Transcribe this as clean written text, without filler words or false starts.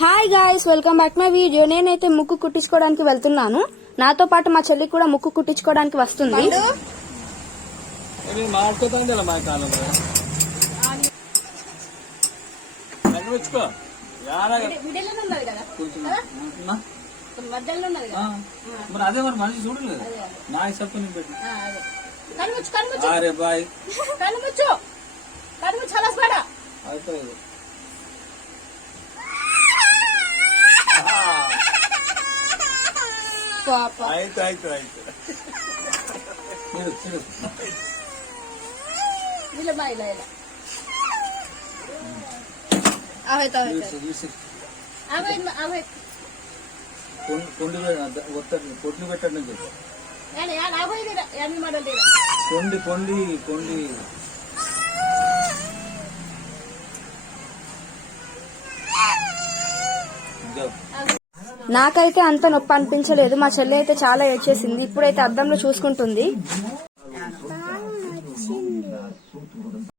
Hi guys, welcome back my video. నేనైతే ముక్కు కుట్టించుకోవడానికి వెళ్తున్నాను. నాతో పాటు మా చెల్లి కూడా ముక్కు కుట్టించుకోవడానికి వస్తుంది. అదే మరి మనిషి చూడలేదు నా హిసాబ్ అరే బాయ్ అయిపోయింది. ಆಯ್ತು ಆಯ್ತು ಆಯ್ತು ಇಲ್ಲ ಬಾ ಇಲ್ಲ ಇಲ್ಲ ಆಯ್ತು ಆಯ್ತು ಆಯ್ತು పొట్లు పెట్టండి ఏమి ಮಾಡಲ್ಲ కొండి కొండి కొండి నాకైతే అంత నొప్పి అనిపించలేదు. మా చెల్లి అయితే చాలా ఏడ్చేసింది. ఇప్పుడైతే అద్దంలో చూసుకుంటుంది.